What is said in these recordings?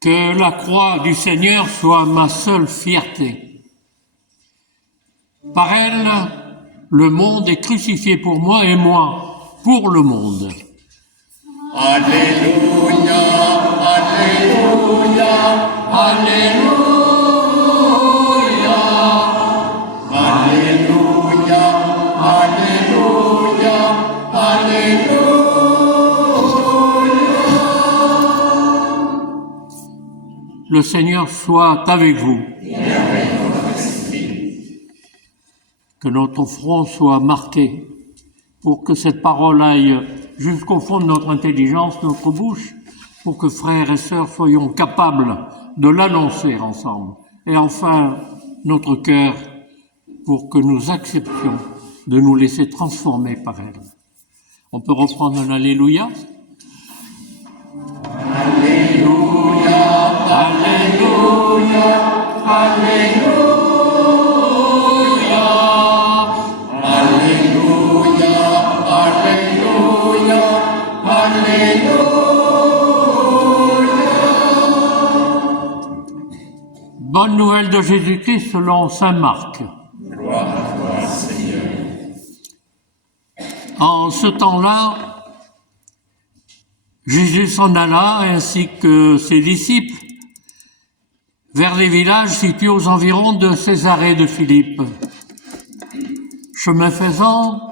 Que la croix du Seigneur soit ma seule fierté. Par elle, le monde est crucifié pour moi et moi pour le monde. Alléluia, Alléluia, Alléluia, Alléluia, Alléluia, Alléluia. Le Seigneur soit avec vous. Que notre front soit marqué pour que cette parole aille jusqu'au fond de notre intelligence, notre bouche, pour que frères et sœurs soyons capables de l'annoncer ensemble. Et enfin, notre cœur, pour que nous acceptions de nous laisser transformer par elle. On peut reprendre un Alléluia. Alléluia, Alléluia, Alléluia, Alléluia, Alléluia, Alléluia. Bonne nouvelle de Jésus-Christ selon saint Marc. Gloire à toi, Seigneur. En ce temps-là, Jésus s'en alla, ainsi que ses disciples, vers les villages situés aux environs de Césarée de Philippe. Chemin faisant,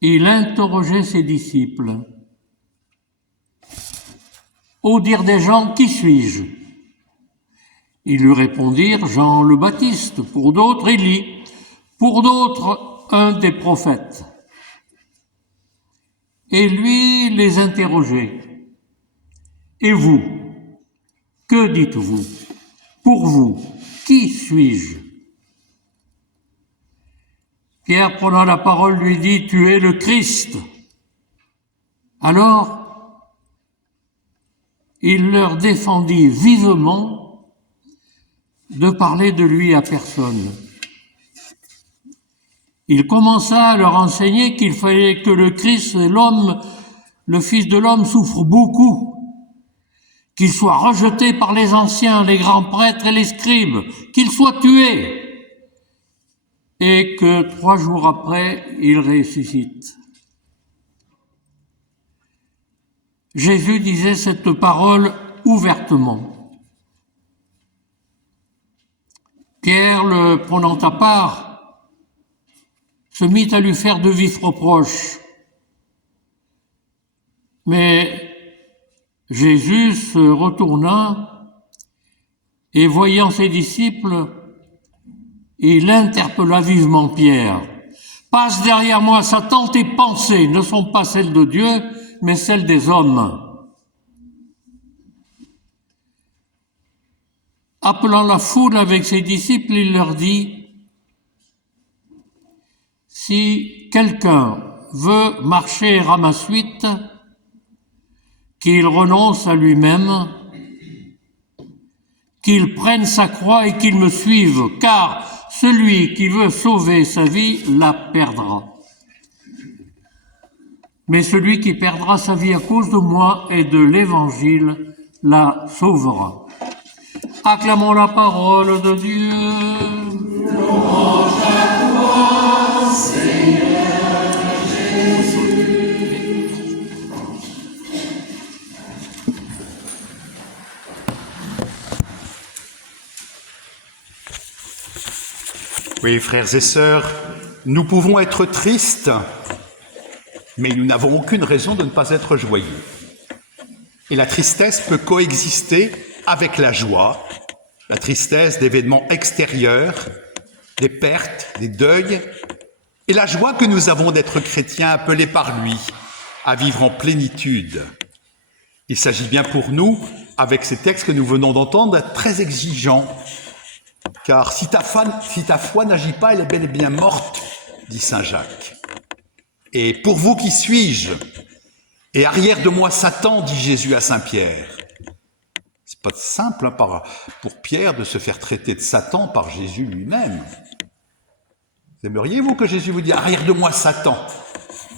il interrogeait ses disciples. Au dire des gens, qui suis-je? Ils lui répondirent, Jean le Baptiste, pour d'autres, Élie, pour d'autres, un des prophètes. Et lui les interrogeait. Et vous, que dites-vous? Pour vous, qui suis-je? Pierre, prenant la parole, lui dit, tu es le Christ. Alors, il leur défendit vivement de parler de lui à personne. Il commença à leur enseigner qu'il fallait que le Christ et l'homme, le Fils de l'homme, souffre beaucoup, qu'il soit rejeté par les anciens, les grands prêtres et les scribes, qu'il soit tué, et que 3 jours après, il ressuscite. Jésus disait cette parole ouvertement. Pierre, le prenant à part, se mit à lui faire de vifs reproches. Mais Jésus se retourna et voyant ses disciples, il interpella vivement Pierre. « Passe derrière moi, Satan, tes pensées ne sont pas celles de Dieu, mais celles des hommes. » Appelant la foule avec ses disciples, il leur dit, « Si quelqu'un veut marcher à ma suite, qu'il renonce à lui-même, qu'il prenne sa croix et qu'il me suive, car celui qui veut sauver sa vie la perdra. Mais celui qui perdra sa vie à cause de moi et de l'Évangile la sauvera. » Acclamons la parole de Dieu. Louange à toi, Seigneur Jésus. Oui, frères et sœurs, nous pouvons être tristes, mais nous n'avons aucune raison de ne pas être joyeux. Et la tristesse peut coexister avec la joie, la tristesse d'événements extérieurs, des pertes, des deuils, et la joie que nous avons d'être chrétiens appelés par lui à vivre en plénitude. Il s'agit bien pour nous, avec ces textes que nous venons d'entendre, d'être très exigeants. Car si ta foi n'agit pas, elle est bel et bien morte, dit saint Jacques. Et pour vous, qui suis-je? Et arrière de moi Satan, dit Jésus à Saint Pierre. C'est pas simple hein, pour Pierre de se faire traiter de Satan par Jésus lui-même. Vous aimeriez-vous que Jésus vous dise « Arrière de moi Satan,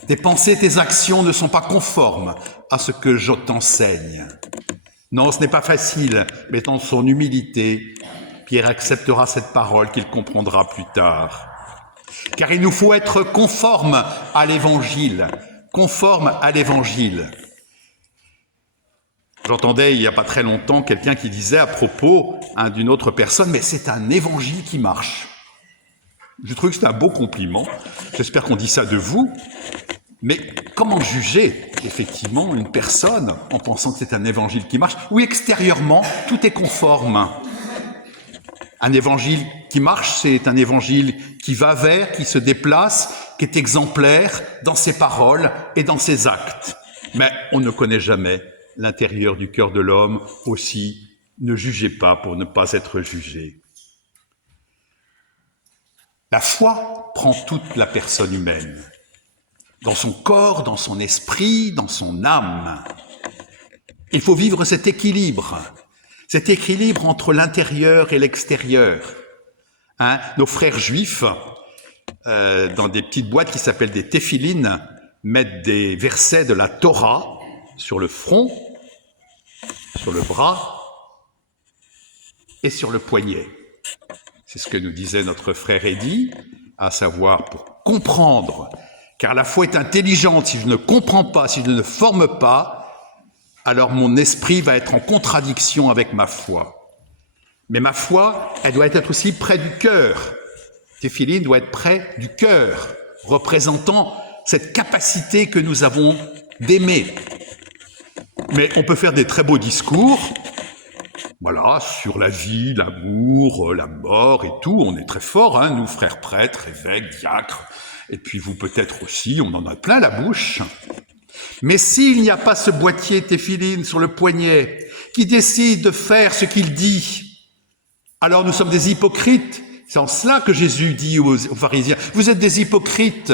tes pensées, tes actions ne sont pas conformes à ce que je t'enseigne. » Non, ce n'est pas facile, mais dans son humilité, Pierre acceptera cette parole qu'il comprendra plus tard. Car il nous faut être conforme à l'Évangile, conforme à l'Évangile. J'entendais il n'y a pas très longtemps quelqu'un qui disait à propos d'une autre personne, mais c'est un évangile qui marche. Je trouve que c'est un beau compliment. J'espère qu'on dit ça de vous. Mais comment juger effectivement une personne en pensant que c'est un évangile qui marche, où extérieurement tout est conforme? Un évangile qui marche, c'est un évangile qui va vers, qui se déplace, qui est exemplaire dans ses paroles et dans ses actes. Mais on ne connaît jamais l'intérieur du cœur de l'homme. Aussi, ne jugez pas pour ne pas être jugé. La foi prend toute la personne humaine, dans son corps, dans son esprit, dans son âme. Il faut vivre cet équilibre entre l'intérieur et l'extérieur. Nos frères juifs, dans des petites boîtes qui s'appellent des téphilines, mettent des versets de la Torah sur le front, sur le bras et sur le poignet. C'est ce que nous disait notre frère Eddy, à savoir pour comprendre, car la foi est intelligente. Si je ne comprends pas, si je ne forme pas, alors mon esprit va être en contradiction avec ma foi. Mais ma foi, elle doit être aussi près du cœur. Téphiline doit être près du cœur, représentant cette capacité que nous avons d'aimer. Mais on peut faire des très beaux discours, voilà, sur la vie, l'amour, la mort et tout. On est très forts, hein, nous, frères prêtres, évêques, diacres, et puis vous peut-être aussi, on en a plein la bouche. Mais s'il n'y a pas ce boîtier téphiline sur le poignet qui décide de faire ce qu'il dit, alors nous sommes des hypocrites. C'est en cela que Jésus dit aux pharisiens, « Vous êtes des hypocrites,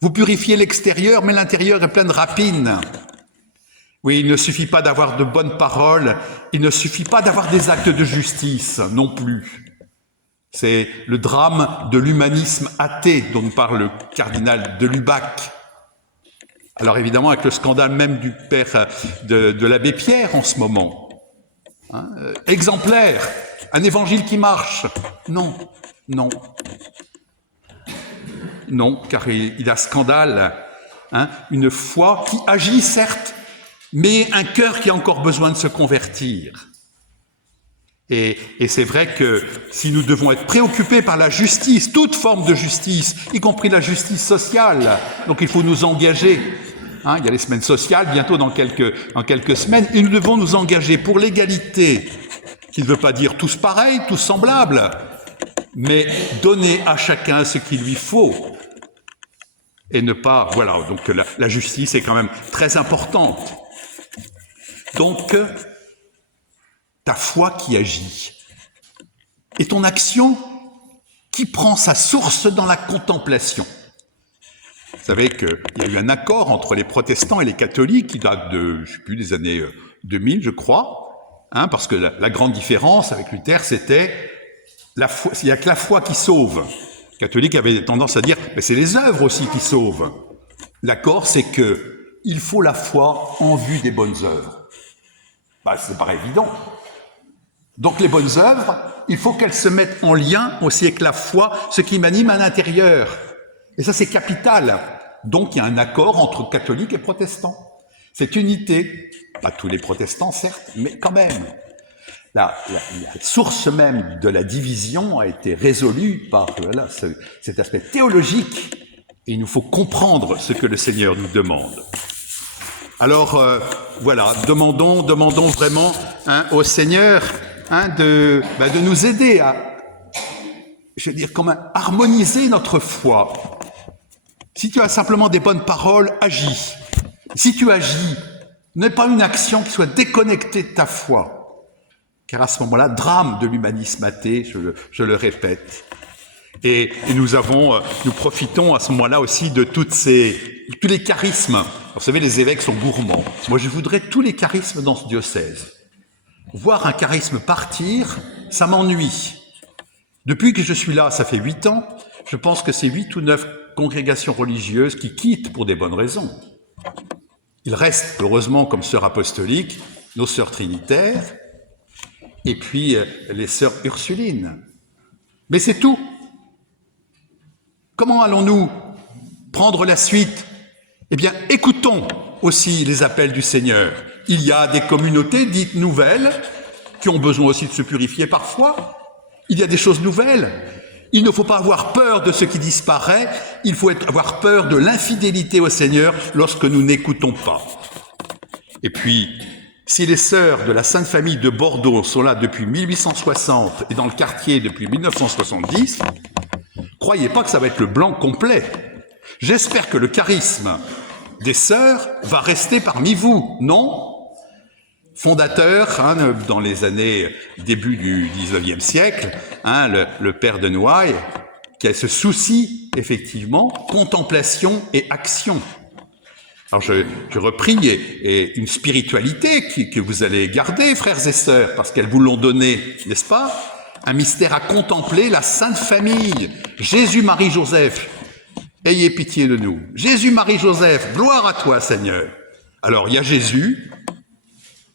vous purifiez l'extérieur, mais l'intérieur est plein de rapines. » Oui, il ne suffit pas d'avoir de bonnes paroles, il ne suffit pas d'avoir des actes de justice non plus. C'est le drame de l'humanisme athée dont nous parle le cardinal de Lubac. Alors évidemment, avec le scandale même du père de l'abbé Pierre en ce moment. Exemplaire, un évangile qui marche. Non, non. Non, car il y a scandale. Une foi qui agit, certes, mais un cœur qui a encore besoin de se convertir. Et c'est vrai que si nous devons être préoccupés par la justice, toute forme de justice, y compris la justice sociale, donc il faut nous engager. Il y a les semaines sociales, bientôt dans quelques semaines, et nous devons nous engager pour l'égalité, qui ne veut pas dire tous pareils, tous semblables, mais donner à chacun ce qu'il lui faut. Et ne pas, voilà, donc la justice est quand même très importante. Donc, ta foi qui agit, et ton action qui prend sa source dans la contemplation. Vous savez qu'il y a eu un accord entre les protestants et les catholiques qui date de, je ne sais plus, des années 2000, je crois, parce que la grande différence avec Luther, c'était la foi, il n'y a que la foi qui sauve. Les catholiques avaient tendance à dire, mais c'est les œuvres aussi qui sauvent. L'accord, c'est que il faut la foi en vue des bonnes œuvres. C'est pas évident. Donc les bonnes œuvres, il faut qu'elles se mettent en lien aussi avec la foi, ce qui m'anime à l'intérieur. Et ça, c'est capital. Donc, il y a un accord entre catholiques et protestants. Cette unité, pas tous les protestants, certes, mais quand même. La source même de la division a été résolue par cet aspect théologique. Et il nous faut comprendre ce que le Seigneur nous demande. Alors, voilà, demandons vraiment au Seigneur de nous aider à, je veux dire, harmoniser notre foi. Si tu as simplement des bonnes paroles, agis. Si tu agis, n'aie pas une action qui soit déconnectée de ta foi. Car à ce moment-là, drame de l'humanisme athée, je le répète. Et nous profitons à ce moment-là aussi de tous les charismes Vous savez, les évêques sont gourmands. Moi, je voudrais tous les charismes dans ce diocèse. Voir un charisme partir, ça m'ennuie. Depuis que je suis là, ça fait 8 ans, je pense que c'est 8 ou 9 congrégations religieuses qui quittent pour des bonnes raisons. Il reste, heureusement, comme sœurs apostoliques, nos sœurs trinitaires, et puis les sœurs ursulines. Mais c'est tout. Comment allons-nous prendre la suite? Eh bien, écoutons aussi les appels du Seigneur. Il y a des communautés dites nouvelles qui ont besoin aussi de se purifier parfois. Il y a des choses nouvelles. Il ne faut pas avoir peur de ce qui disparaît. Il faut avoir peur de l'infidélité au Seigneur lorsque nous n'écoutons pas. Et puis, si les sœurs de la Sainte Famille de Bordeaux sont là depuis 1860 et dans le quartier depuis 1970, croyez pas que ça va être le blanc complet. J'espère que le charisme des sœurs va rester parmi vous, non? Fondateur, dans les années début du XIXe siècle, le père de Noailles, qui a ce souci, effectivement, contemplation et action. Alors je reprie, et une spiritualité que vous allez garder, frères et sœurs, parce qu'elles vous l'ont donné, n'est-ce pas? Un mystère à contempler, la Sainte Famille, Jésus, Marie, Joseph. Ayez pitié de nous. Jésus, Marie, Joseph, gloire à toi, Seigneur. Alors, il y a Jésus,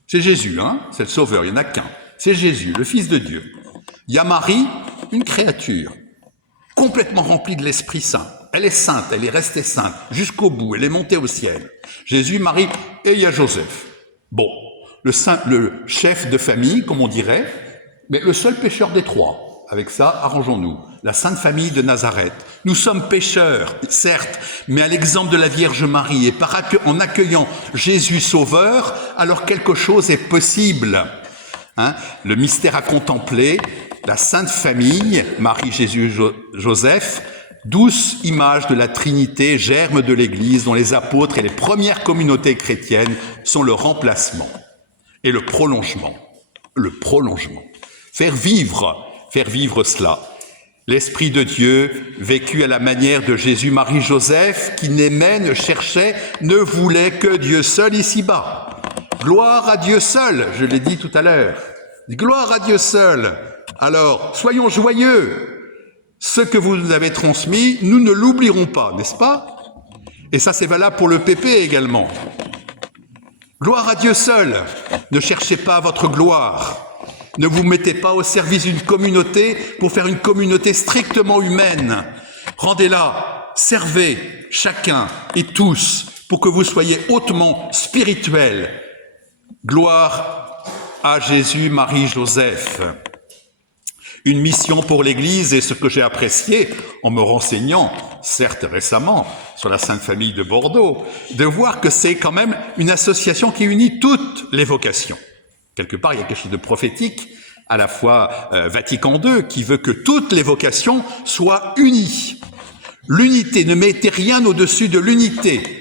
c'est Jésus, c'est le Sauveur, il n'y en a qu'un. C'est Jésus, le Fils de Dieu. Il y a Marie, une créature, complètement remplie de l'Esprit Saint. Elle est sainte, elle est restée sainte, jusqu'au bout, elle est montée au ciel. Jésus, Marie, et il y a Joseph. Bon, le chef de famille, comme on dirait, mais le seul pécheur des trois. Avec ça, arrangeons-nous. La Sainte Famille de Nazareth. Nous sommes pécheurs, certes, mais à l'exemple de la Vierge Marie, et en accueillant Jésus Sauveur, alors quelque chose est possible. Le mystère à contempler, la Sainte Famille, Marie, Jésus, Joseph, douce image de la Trinité, germe de l'Église, dont les apôtres et les premières communautés chrétiennes sont le remplacement et le prolongement. Le prolongement. Faire vivre cela. L'Esprit de Dieu, vécu à la manière de Jésus, Marie, Joseph, qui n'aimait, ne cherchait, ne voulait que Dieu seul ici-bas. Gloire à Dieu seul, je l'ai dit tout à l'heure. Gloire à Dieu seul. Alors, soyons joyeux. Ce que vous nous avez transmis, nous ne l'oublierons pas, n'est-ce pas? Et ça, c'est valable pour le PP également. Gloire à Dieu seul. Ne cherchez pas votre gloire. Ne vous mettez pas au service d'une communauté pour faire une communauté strictement humaine. Rendez-la, servez chacun et tous pour que vous soyez hautement spirituels. Gloire à Jésus, Marie, Joseph. Une mission pour l'Église, et ce que j'ai apprécié en me renseignant, certes récemment, sur la Sainte Famille de Bordeaux, de voir que c'est quand même une association qui unit toutes les vocations. Quelque part, il y a quelque chose de prophétique, à la fois Vatican II, qui veut que toutes les vocations soient unies. L'unité, ne mettez rien au-dessus de l'unité.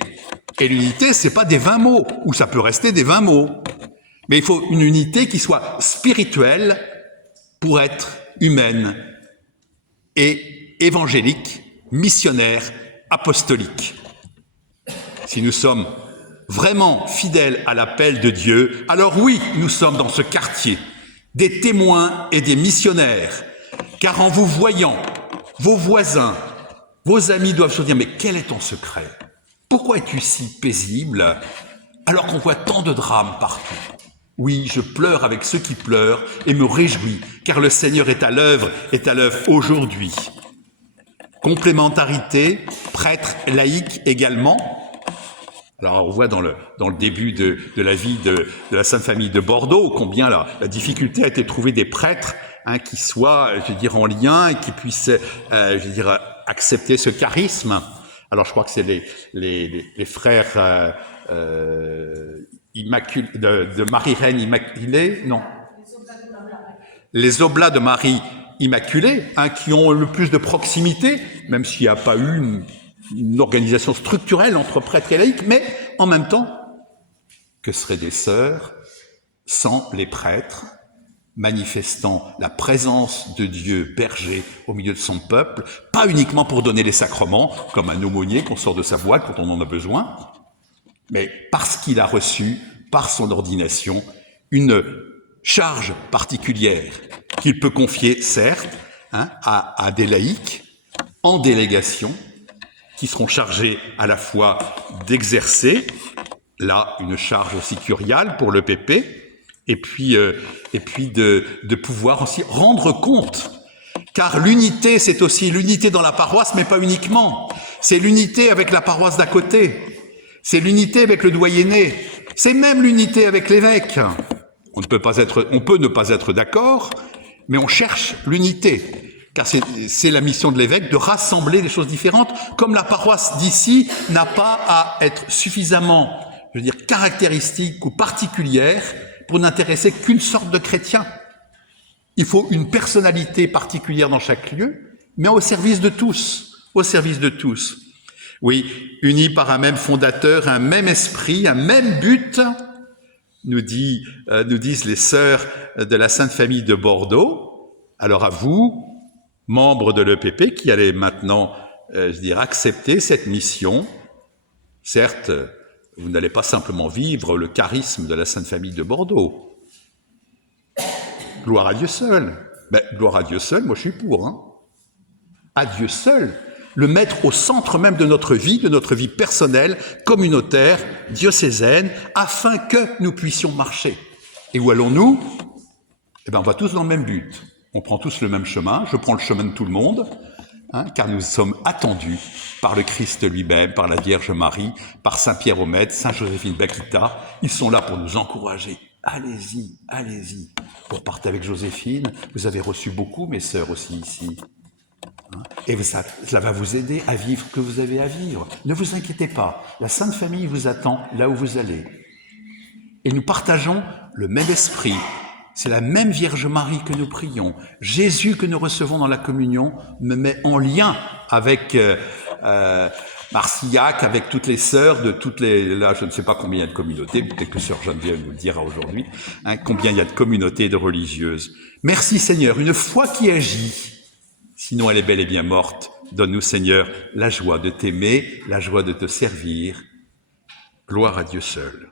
Et l'unité, c'est pas des 20 mots, ou ça peut rester des 20 mots. Mais il faut une unité qui soit spirituelle pour être humaine et évangélique, missionnaire, apostolique. Si nous sommes vraiment fidèles à l'appel de Dieu, alors oui, nous sommes dans ce quartier, des témoins et des missionnaires, car en vous voyant, vos voisins, vos amis doivent se dire « Mais quel est ton secret? Pourquoi es-tu si paisible alors qu'on voit tant de drames partout ?» Oui, je pleure avec ceux qui pleurent et me réjouis, car le Seigneur est à l'œuvre aujourd'hui. Complémentarité, prêtre laïque également. Alors on voit dans le début de la vie de la Sainte Famille de Bordeaux combien la difficulté a été de trouver des prêtres qui soient, en lien et qui puissent, accepter ce charisme. Alors je crois que c'est les frères de Marie-Reine Immaculée, non. Les Oblats de Marie Immaculée, qui ont le plus de proximité, même s'il n'y a pas eu une organisation structurelle entre prêtres et laïcs, mais en même temps, que seraient des sœurs sans les prêtres, manifestant la présence de Dieu berger au milieu de son peuple, pas uniquement pour donner les sacrements, comme un aumônier qu'on sort de sa boîte quand on en a besoin, mais parce qu'il a reçu, par son ordination, une charge particulière qu'il peut confier, certes, à des laïcs en délégation, qui seront chargés à la fois d'exercer, là, une charge aussi curiale pour le PP, et puis de pouvoir aussi rendre compte. Car l'unité, c'est aussi l'unité dans la paroisse, mais pas uniquement. C'est l'unité avec la paroisse d'à côté. C'est l'unité avec le doyenné. C'est même l'unité avec l'évêque. On peut ne pas être d'accord, mais on cherche l'unité. Car c'est la mission de l'évêque de rassembler des choses différentes, comme la paroisse d'ici n'a pas à être suffisamment, je veux dire, caractéristique ou particulière pour n'intéresser qu'une sorte de chrétien. Il faut une personnalité particulière dans chaque lieu, mais au service de tous, au service de tous. Oui, unis par un même fondateur, un même esprit, un même but, nous disent les sœurs de la Sainte Famille de Bordeaux. Alors à vous, membres de l'EPP, qui allez maintenant, accepter cette mission. Certes, vous n'allez pas simplement vivre le charisme de la Sainte Famille de Bordeaux. Gloire à Dieu seul. Gloire à Dieu seul, moi je suis pour. À Dieu seul. Le mettre au centre même de notre vie personnelle, communautaire, diocésaine, afin que nous puissions marcher. Et où allons-nous? On va tous dans le même but. On prend tous le même chemin, je prends le chemin de tout le monde, car nous sommes attendus par le Christ lui-même, par la Vierge Marie, par Saint Pierre au Maître, Saint Joséphine Bakhita. Ils sont là pour nous encourager. Allez-y, allez-y. Vous repartez avec Joséphine, vous avez reçu beaucoup, mes sœurs aussi ici. Et cela va vous aider à vivre ce que vous avez à vivre. Ne vous inquiétez pas, la Sainte Famille vous attend là où vous allez. Et nous partageons le même esprit. C'est la même Vierge Marie que nous prions. Jésus que nous recevons dans la communion me met en lien avec Marcillac, avec toutes les sœurs de toutes les... Là, je ne sais pas combien il y a de communautés, peut-être que sœur Geneviève nous le dira aujourd'hui, combien il y a de communautés de religieuses. Merci Seigneur, une foi qui agit, sinon elle est bel et bien morte. Donne-nous Seigneur la joie de t'aimer, la joie de te servir. Gloire à Dieu seul.